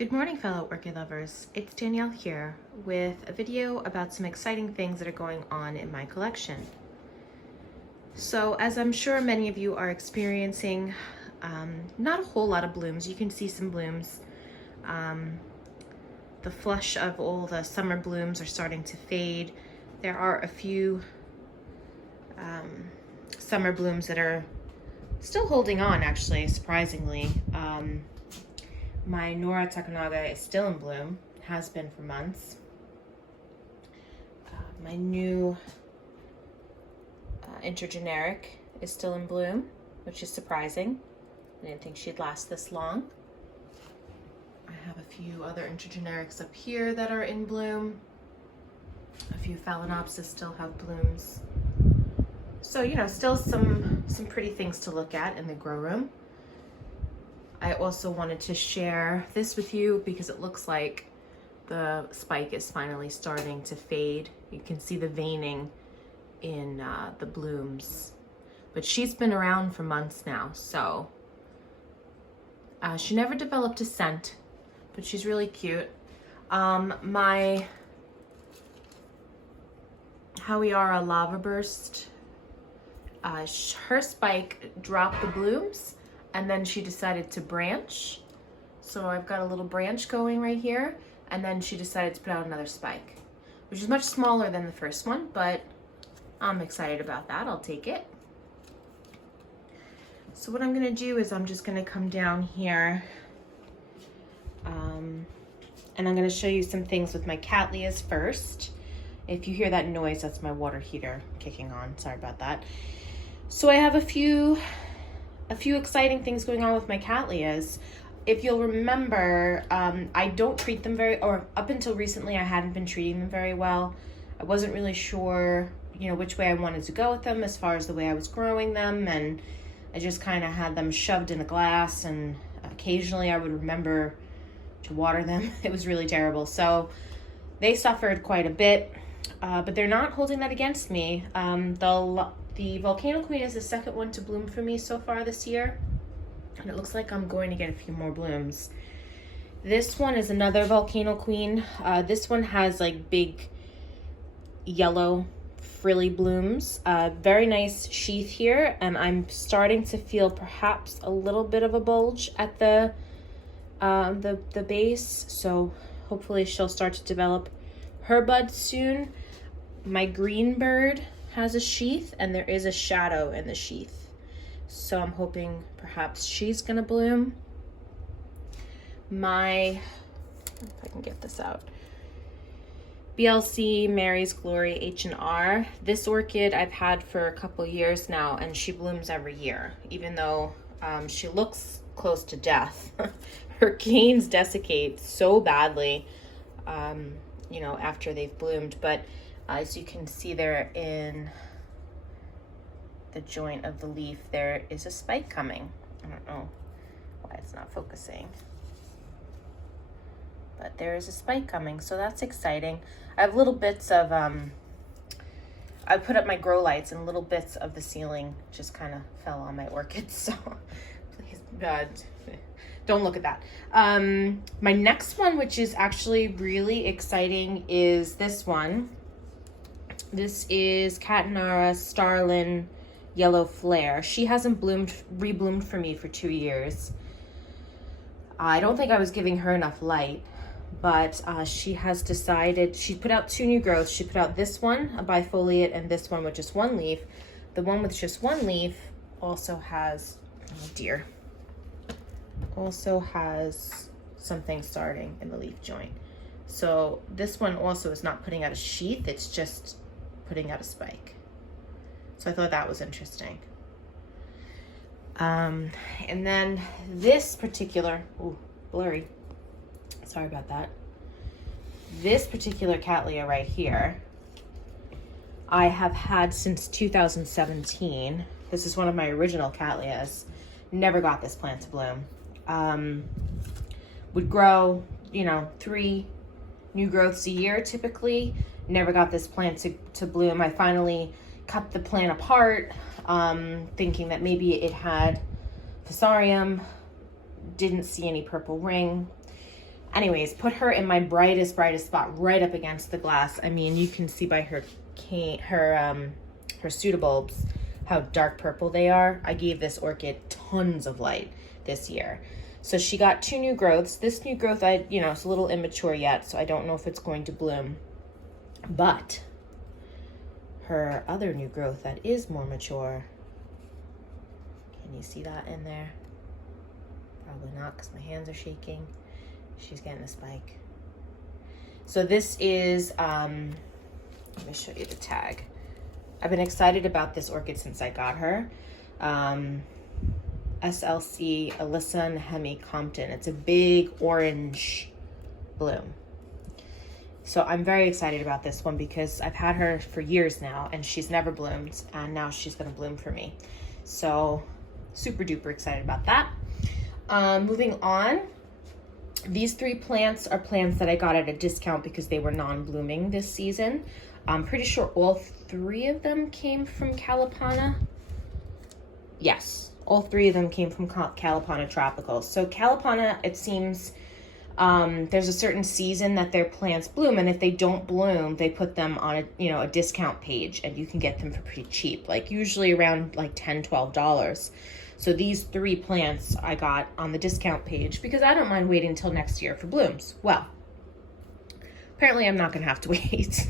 Good morning, fellow orchid lovers. It's Danielle here with a video about some exciting things that are going on in my collection. So as I'm sure many of you are experiencing, not a whole lot of blooms. You can see some blooms. The flush of all the summer blooms are starting to fade. There are a few summer blooms that are still holding on, actually, surprisingly. My Nora Takanaga is still in bloom, has been for months. My new intergeneric is still in bloom, which is surprising. I didn't think she'd last this long. I have a few other intergenerics up here that are in bloom. A few Phalaenopsis still have blooms. So, you know, still some pretty things to look at in the grow room. I also wanted to share this with you because it looks like the spike is finally starting to fade. You can see the veining in the blooms, but she's been around for months now, so she never developed a scent, but she's really cute. My Howiara Lava Burst, her spike dropped the blooms, and then she decided to branch. So I've got a little branch going right here, and then she decided to put out another spike, which is much smaller than the first one, but I'm excited about that. I'll take it. So what I'm gonna do is I'm just gonna come down here and I'm gonna show you some things with my Cattleyas first. If you hear that noise, that's my water heater kicking on. Sorry about that. So I have a few exciting things going on with my Cattleyas. If you'll remember, I don't treat them or up until recently, I hadn't been treating them very well. I wasn't really sure, you know, which way I wanted to go with them as far as the way I was growing them, and I just kind of had them shoved in a glass, and occasionally I would remember to water them. It was really terrible. So they suffered quite a bit, but they're not holding that against me. The Volcano Queen is the second one to bloom for me so far this year, and it looks like I'm going to get a few more blooms. This one is another Volcano Queen. This one has like big yellow frilly blooms. Very nice sheath here, and I'm starting to feel perhaps a little bit of a bulge at the base, so hopefully she'll start to develop her buds soon. My green bird has a sheath, and there is a shadow in the sheath, so I'm hoping perhaps she's gonna bloom. If I can get this out, BLC Mary's Glory H&R. This orchid I've had for a couple years now, and she blooms every year, even though she looks close to death. Her canes desiccate so badly, you know, after they've bloomed, but as you can see there in the joint of the leaf, there is a spike coming. I don't know why it's not focusing, but there is a spike coming, so that's exciting. I have little bits of, I put up my grow lights, and little bits of the ceiling just kind of fell on my orchids, so please, God, don't look at that. My next one, which is actually really exciting, is this one. This is Cattleya Starlin Yellow Flare. She hasn't rebloomed for me for 2 years. I don't think I was giving her enough light, but she has decided, she put out 2 new growths. She put out this one, a bifoliate, and this one with just 1 leaf. The one with just 1 leaf also has, oh dear, also has something starting in the leaf joint. So this one also is not putting out a sheath, it's just putting out a spike. So I thought that was interesting. And then this particular, ooh, blurry, sorry about that. This particular Cattleya right here, I have had since 2017. This is one of my original Cattleyas. Never got this plant to bloom. Would grow, you know, 3 new growths a year typically. Never got this plant to bloom. I finally cut the plant apart, thinking that maybe it had Fusarium. Didn't see any purple ring. Anyways, put her in my brightest spot right up against the glass. I mean, you can see by her pseudobulbs how dark purple they are. I gave this orchid tons of light this year. So she got 2 new growths. This new growth, it's a little immature yet, so I don't know if it's going to bloom. But her other new growth that is more mature, can you see that in there? Probably not, because my hands are shaking. She's getting a spike. So this is, let me show you the tag. I've been excited about this orchid since I got her. SLC Alyssa Hemi Compton. It's a big orange bloom. So I'm very excited about this one because I've had her for years now and she's never bloomed, and now she's gonna bloom for me. So super duper excited about that. Moving on. These 3 plants are plants that I got at a discount because they were non-blooming this season. I'm pretty sure all 3 of them came from Calipana. Yes, all 3 of them came from Calipana Tropicals. So Calipana, it seems, there's a certain season that their plants bloom, and if they don't bloom, they put them on a discount page, and you can get them for pretty cheap, like usually around like $10, $12. So these 3 plants I got on the discount page because I don't mind waiting until next year for blooms. Well, apparently I'm not gonna have to wait.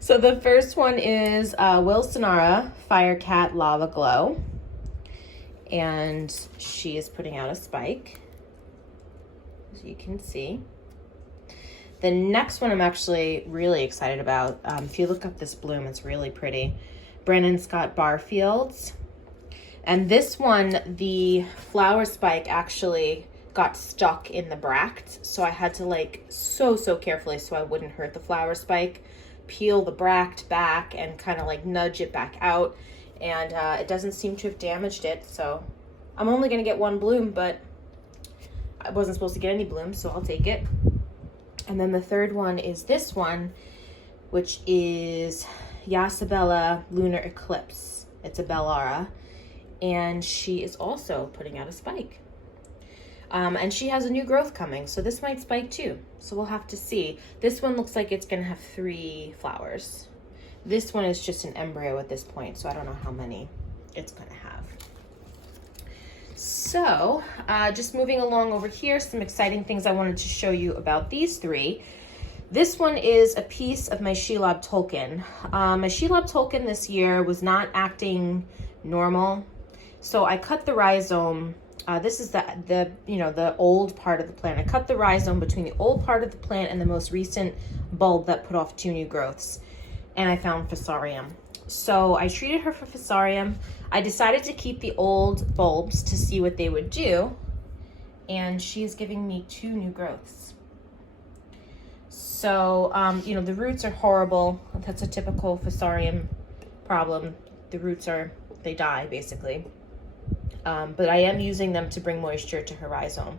So the first one is Wilsonara Firecat Lava Glow. And she is putting out a spike, as you can see. The next one I'm actually really excited about. If you look up this bloom, it's really pretty. Brennan Scott Barfield's. And this one, the flower spike actually got stuck in the bract. So I had to so carefully so I wouldn't hurt the flower spike, peel the bract back and kind of nudge it back out. And it doesn't seem to have damaged it. So I'm only gonna get 1 bloom, but I wasn't supposed to get any blooms, so I'll take it. And then the third one is this one, which is Yasabella Lunar Eclipse. It's a Bellara. And she is also putting out a spike. And she has a new growth coming, so this might spike too. So we'll have to see. This one looks like it's gonna have 3 flowers. This one is just an embryo at this point, so I don't know how many it's gonna have. So just moving along over here, some exciting things I wanted to show you about these 3. This one is a piece of my Shelob Tolkien. My Shelob Tolkien this year was not acting normal. So I cut the rhizome. This is the old part of the plant. I cut the rhizome between the old part of the plant and the most recent bulb that put off 2 new growths. And I found Fusarium. So I treated her for Fusarium. I decided to keep the old bulbs to see what they would do. And she's giving me 2 new growths. So, the roots are horrible. That's a typical Fusarium problem. The roots they die basically. But I am using them to bring moisture to her rhizome.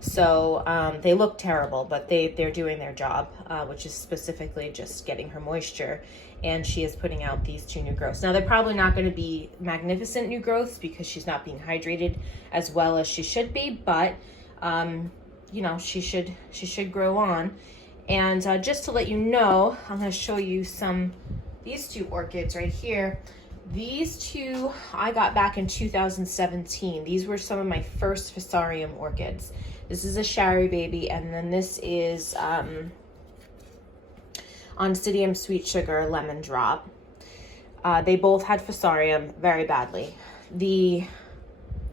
So they look terrible, but they're doing their job, which is specifically just getting her moisture. And she is putting out these 2 new growths. Now they're probably not going to be magnificent new growths because she's not being hydrated as well as she should be, but she should grow on. And just to let you know, I'm going to show you these 2 orchids right here. These 2 I got back in 2017. These were some of my first Fusarium orchids. This is a Shari Baby, and then this is Oncidium Sweet Sugar Lemon Drop. They both had Fusarium very badly. The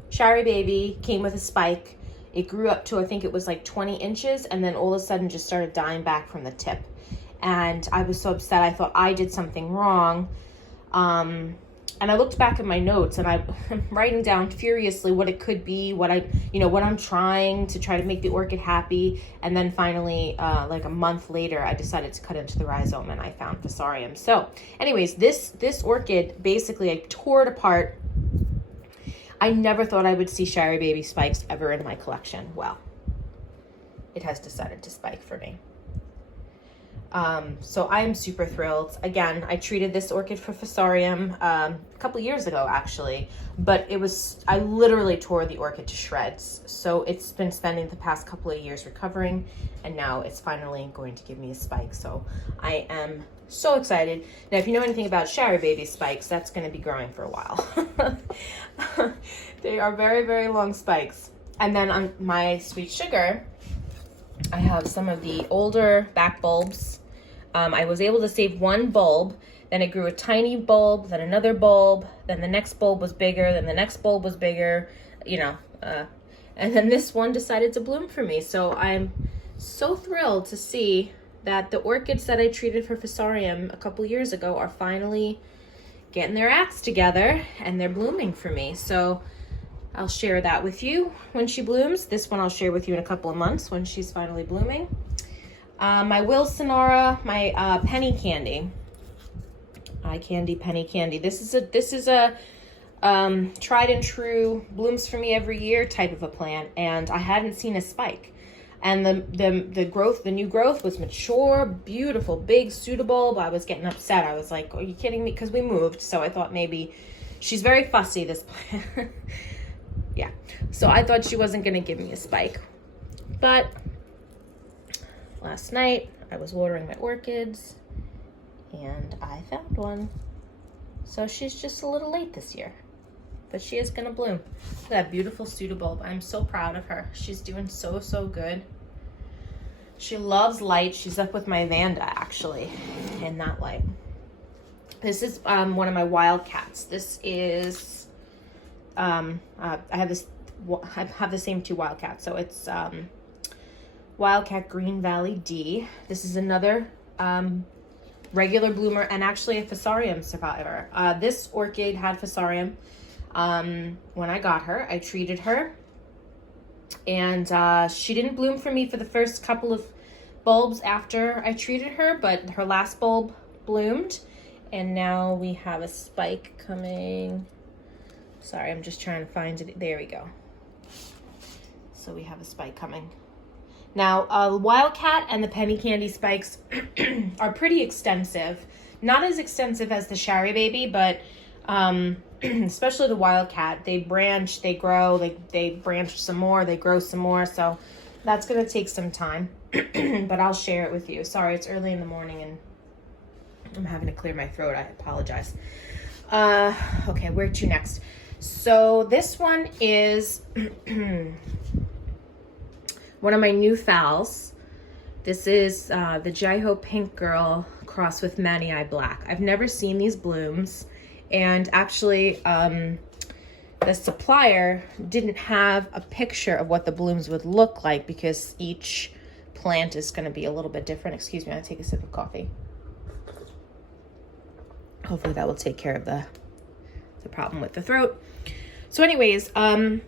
Shari Baby came with a spike. It grew up to, I think it was 20 inches, and then all of a sudden just started dying back from the tip. And I was so upset. I thought I did something wrong. And I looked back at my notes and I'm writing down furiously what it could be, what I'm trying to make the orchid happy. And then finally, a month later, I decided to cut into the rhizome and I found Fusarium. So anyways, this orchid, basically I tore it apart. I never thought I would see Shari Baby spikes ever in my collection. Well, it has decided to spike for me. So I am super thrilled. Again, I treated this orchid for Fusarium a couple years ago actually, but I literally tore the orchid to shreds. So it's been spending the past couple of years recovering, and now it's finally going to give me a spike. So I am so excited. Now, if you know anything about Shari Baby spikes, that's going to be growing for a while. They are very, very long spikes. And then on my Sweet Sugar, I have some of the older back bulbs. I was able to save one bulb, then it grew a tiny bulb, then another bulb, then the next bulb was bigger, then the next bulb was bigger, you know, and then this one decided to bloom for me. So I'm so thrilled to see that the orchids that I treated for Fusarium a couple years ago are finally getting their acts together and they're blooming for me. So I'll share that with you when she blooms. This one I'll share with you in a couple of months when she's finally blooming. My Wilsonara, my penny candy. Eye candy, penny candy. This is a tried and true, blooms for me every year type of a plant, and I hadn't seen a spike. And the new growth was mature, beautiful, big pseudobulb. I was getting upset. I was like, are you kidding me? Because we moved, so I thought maybe she's very fussy, this plant. Yeah, so I thought she wasn't gonna give me a spike. But last night I was watering my orchids and I found one. So she's just a little late this year, but she is gonna bloom. Look at that beautiful pseudobulb. I'm so proud of her. She's doing so, so good. She loves light. She's up with my Vanda actually in that light. This is one of my wildcats. This is I have the same two wildcats. So it's Wildcat Green Valley D. This is another regular bloomer and actually a Fusarium survivor. This orchid had Fusarium when I got her. I treated her, and she didn't bloom for me for the first couple of bulbs after I treated her, but her last bulb bloomed, and now we have a spike coming. Sorry, I'm just trying to find it. There we go. So we have a spike coming. Now, the Wildcat and the Penny Candy spikes are pretty extensive. Not as extensive as the Shari Baby, but especially the Wildcat. They branch, they grow, they branch some more, they grow some more. So that's going to take some time, but I'll share it with you. Sorry, it's early in the morning and I'm having to clear my throat. I apologize. Okay, where to next? So this one is one of my new phals. This is the Jaiho Pink Girl crossed with Mani Eye Black. I've never seen these blooms, and actually the supplier didn't have a picture of what the blooms would look like because each plant is going to be a little bit different. Excuse me, I'll take a sip of coffee. Hopefully that will take care of the problem with the throat. So anyways, I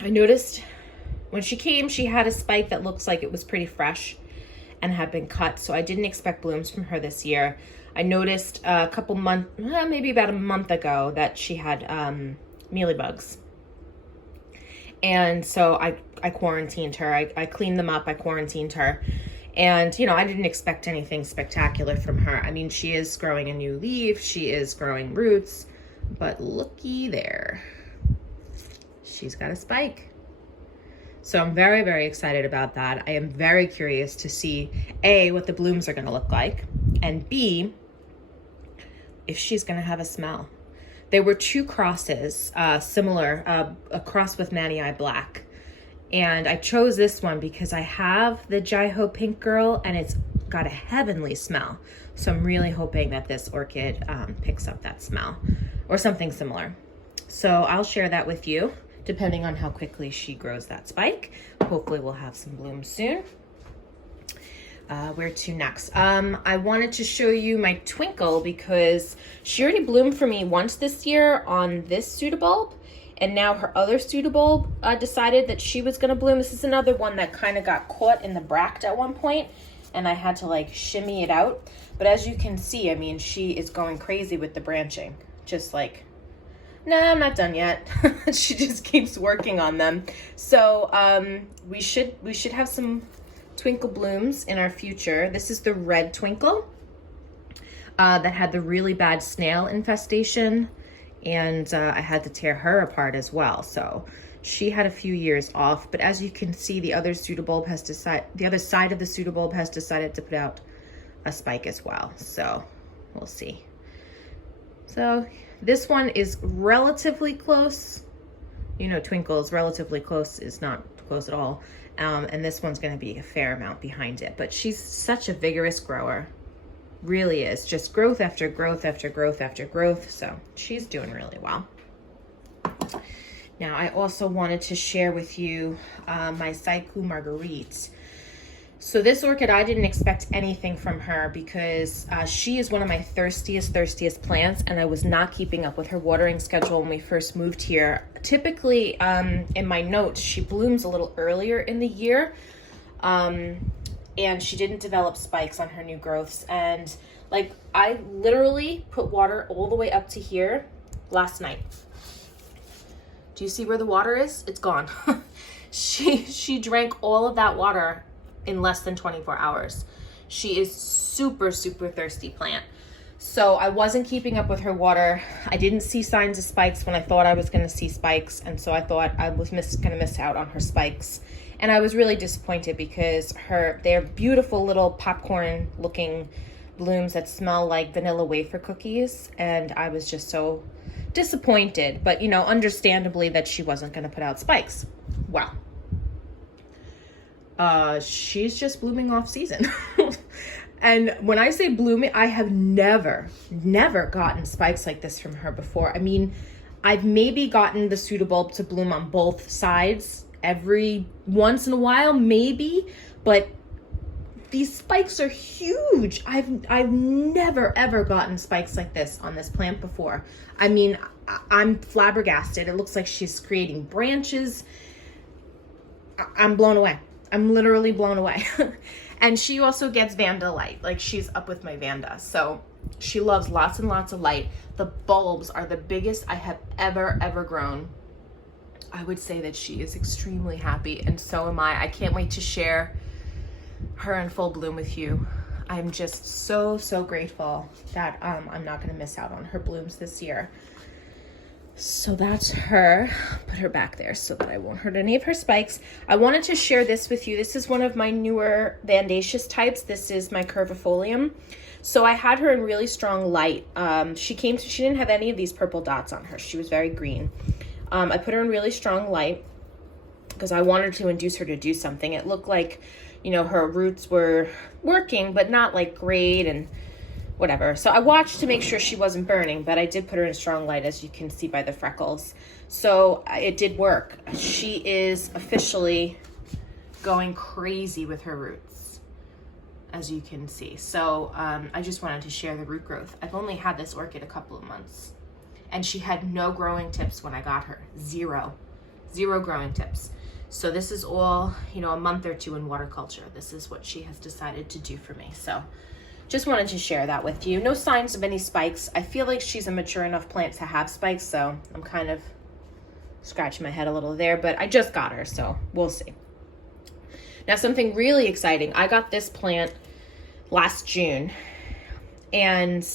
noticed when she came, she had a spike that looks like it was pretty fresh and had been cut. So I didn't expect blooms from her this year. I noticed a couple months, maybe about a month ago, that she had mealybugs. And so I quarantined her. I cleaned them up, I quarantined her. And, you know, I didn't expect anything spectacular from her. I mean, she is growing a new leaf, she is growing roots, but looky there. She's got a spike. So I'm very, very excited about that. I am very curious to see, A, what the blooms are gonna look like, and B, if she's gonna have a smell. There were two crosses, similar, a cross with Mani Eye Black. And I chose this one because I have the Jaiho Pink Girl and it's got a heavenly smell. So I'm really hoping that this orchid picks up that smell or something similar. So I'll share that with you depending on how quickly she grows that spike. Hopefully we'll have some blooms soon. Where to next? I wanted to show you my Twinkle because she already bloomed for me once this year on this pseudobulb. And now her other pseudobulb decided that she was gonna bloom. This is another one that kind of got caught in the bract at one point and I had to like shimmy it out. But as you can see, I mean, she is going crazy with the branching. Just like, nah, I'm not done yet. She just keeps working on them. So we should have some twinkle blooms in our future. This is the red twinkle that had the really bad snail infestation, and I had to tear her apart as well. So she had a few years off, but as you can see, the other side of the pseudobulb has decided to put out a spike as well. So we'll see. So this one is relatively close. You know, twinkles relatively close is not close at all. And this one's gonna be a fair amount behind it, but she's such a vigorous grower. Really is, just growth after growth after growth after growth. So she's doing really well. Now I also wanted to share with you my Saiku Marguerite. So this orchid, I didn't expect anything from her because she is one of my thirstiest plants, and I was not keeping up with her watering schedule when we first moved here. Typically, in my notes, she blooms a little earlier in the year, and she didn't develop spikes on her new growths. And like, I literally put water all the way up to here last night. Do you see where the water is? It's gone. She drank all of that water in less than 24 hours. She is super thirsty plant. So I wasn't keeping up with her water. I didn't see signs of spikes when I thought I was gonna see spikes, and so I thought I was gonna miss out on her spikes. And I was really disappointed because they're beautiful little popcorn looking blooms that smell like vanilla wafer cookies, and I was just so disappointed, but you know, understandably that she wasn't gonna put out spikes. Well, she's just blooming off season. And when I say blooming, I have never gotten spikes like this from her before. I mean, I've maybe gotten the pseudobulb to bloom on both sides every once in a while, maybe, but these spikes are huge. I've never ever gotten spikes like this on this plant before. I mean, I'm flabbergasted. It looks like she's creating branches. I'm blown away. I'm literally blown away. And she also gets Vanda light. Like, she's up with my Vanda. So she loves lots and lots of light. The bulbs are the biggest I have ever grown. I would say that she is extremely happy, and so am I. I can't wait to share her in full bloom with you. I'm just so grateful that I'm not gonna miss out on her blooms this year. So that's her. Put her back there so that I won't hurt any of her spikes. I wanted to share this with you. This is one of my newer Vandaceous types. This is my Curvifolium. So I had her in really strong light. She didn't have any of these purple dots on her. She was very green. I put her in really strong light because I wanted to induce her to do something. It looked like, you know, her roots were working, but not like great and whatever. So I watched to make sure she wasn't burning, but I did put her in strong light, as you can see by the freckles. So it did work. She is officially going crazy with her roots, as you can see. So I just wanted to share the root growth. I've only had this orchid a couple of months, and she had no growing tips when I got her. Zero growing tips. So this is all, you know, a month or two in water culture. This is what she has decided to do for me. So just wanted to share that with you. No signs of any spikes. I feel like she's a mature enough plant to have spikes, so I'm kind of scratching my head a little there, but I just got her, so we'll see. Now, something really exciting. I got this plant last June, and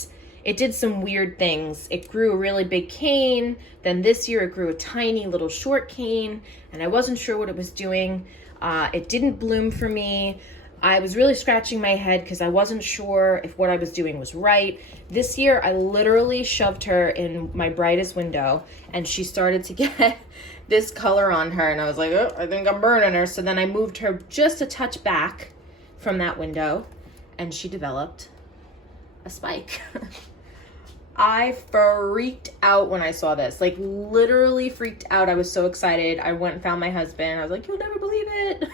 it did some weird things. It grew a really big cane. Then this year it grew a tiny little short cane, and I wasn't sure what it was doing. It didn't bloom for me. I was really scratching my head because I wasn't sure if what I was doing was right. This year, I literally shoved her in my brightest window, and she started to get this color on her, and I was like, oh, I think I'm burning her. So then I moved her just a touch back from that window, and she developed a spike. I freaked out when I saw this, like literally freaked out. I was so excited. I went and found my husband. I was like, you'll never believe it.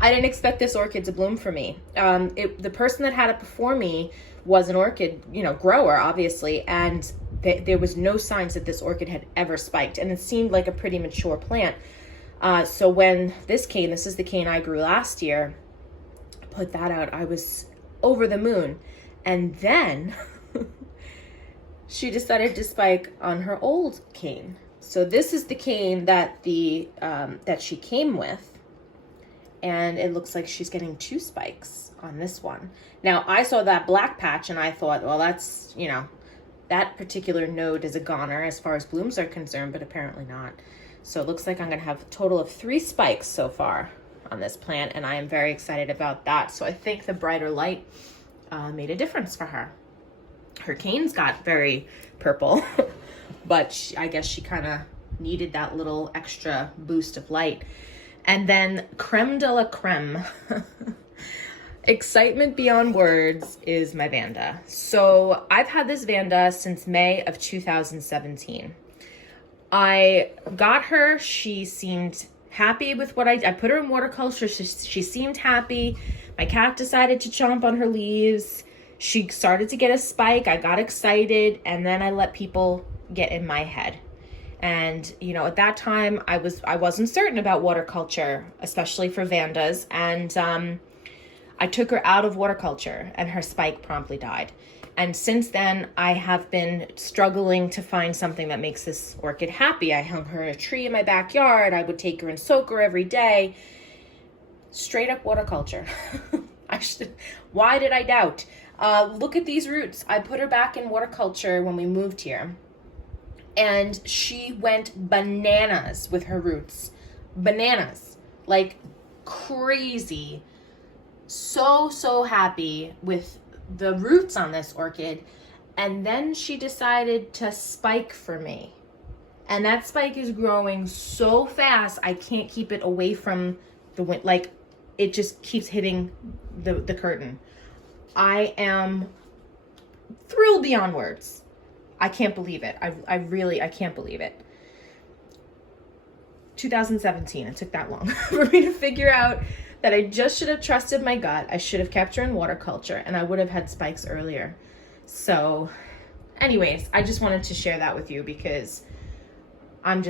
I didn't expect this orchid to bloom for me. The person that had it before me was an orchid, you know, grower, obviously, and there was no signs that this orchid had ever spiked, and it seemed like a pretty mature plant. So when this is the cane I grew last year, put that out, I was over the moon. And then she decided to spike on her old cane. So this is the cane that that she came with. and it looks like she's getting 2 spikes on this one. Now, I saw that black patch and I thought, well, that's, you know, that particular node is a goner as far as blooms are concerned, but apparently not. So it looks like I'm gonna have a total of 3 spikes so far on this plant, and I am very excited about that. So I think the brighter light made a difference for her. Her canes got very purple, but I guess she kind of needed that little extra boost of light. And then creme de la creme, excitement beyond words, is my Vanda. So I've had this Vanda since May of 2017. I got her, she seemed happy with what I put her in watercolor. She seemed happy. My cat decided to chomp on her leaves. She started to get a spike. I got excited, and then I let people get in my head. And, you know, at that time, I wasn't certain about waterculture, especially for Vandas. And I took her out of waterculture, and her spike promptly died. And since then, I have been struggling to find something that makes this orchid happy. I hung her in a tree in my backyard. I would take her and soak her every day. Straight up waterculture. Why did I doubt? Look at these roots. I put her back in waterculture when we moved here. And she went bananas with her roots. Bananas. Like crazy. So happy with the roots on this orchid. And then she decided to spike for me. And that spike is growing so fast, I can't keep it away from the wind. Like, it just keeps hitting the curtain. I am thrilled beyond words. I can't believe it. I can't believe it. 2017, it took that long for me to figure out that I just should have trusted my gut. I should have kept her in waterculture, and I would have had spikes earlier. So anyways, I just wanted to share that with you because I'm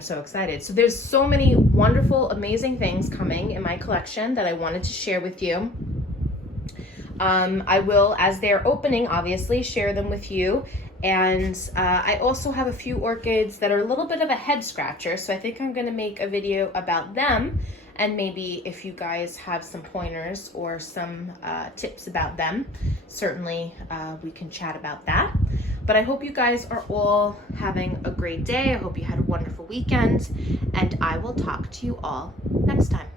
so excited. So there's so many wonderful, amazing things coming in my collection that I wanted to share with you. I will, as they're opening, obviously, share them with you. And I also have a few orchids that are a little bit of a head scratcher, so I think I'm going to make a video about them. And maybe if you guys have some pointers or some tips about them, certainly we can chat about that. But I hope you guys are all having a great day. I hope you had a wonderful weekend, and I will talk to you all next time.